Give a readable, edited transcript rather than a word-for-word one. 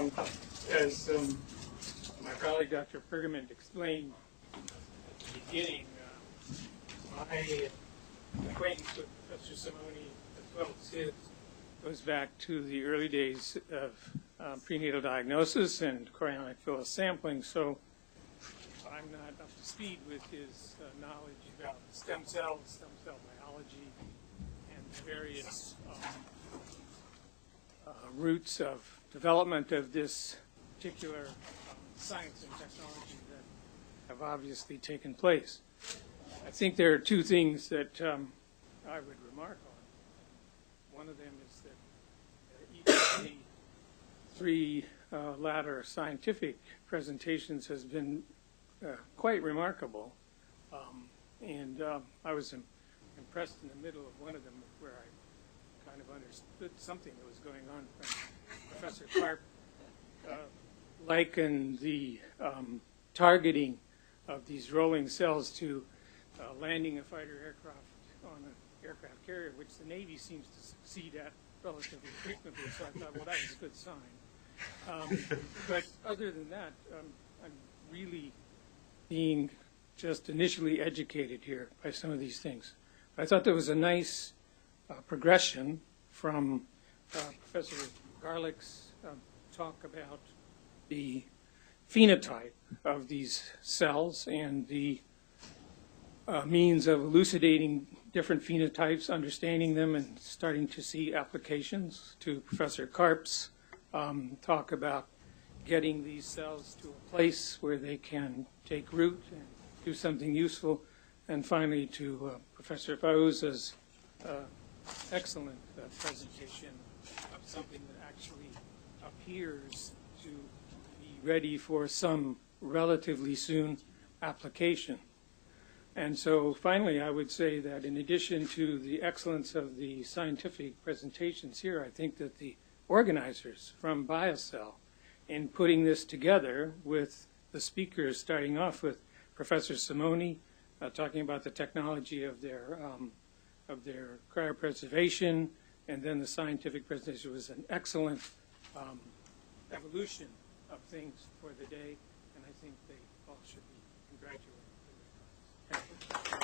As my colleague Dr. Pergament explained at the beginning, my acquaintance with Professor Simoni, as well as his, goes back to the early days of prenatal diagnosis and chorionic villus sampling, so I'm not up to speed with his knowledge about stem cell biology, and the various routes of development of this particular science and technology that have obviously taken place. I think there are two things that I would remark on. One of them is that each of the three latter scientific presentations has been quite remarkable. I was impressed in the middle of one of them where I kind of understood something that was going on from Professor Karp likened the targeting of these rolling cells to landing a fighter aircraft on an aircraft carrier, which the Navy seems to succeed at relatively frequently. So I thought, well, that was a good sign. But other than that, I'm really being just initially educated here by some of these things. I thought there was a nice progression from Professor Garlick's talk about the phenotype of these cells and the means of elucidating different phenotypes, understanding them, and starting to see applications, to Professor Karp's talk about getting these cells to a place where they can take root and do something useful, and finally to Professor Fauza's excellent presentation of something that actually appears to be ready for some relatively soon application. And so finally, I would say that in addition to the excellence of the scientific presentations here, I think that the organizers from BioCell, in putting this together with the speakers, starting off with Professor Simoni, talking about the technology of their cryopreservation, and then the scientific presentation was an excellent evolution of things for the day, and I think they all should be congratulated for their cause. Thank you.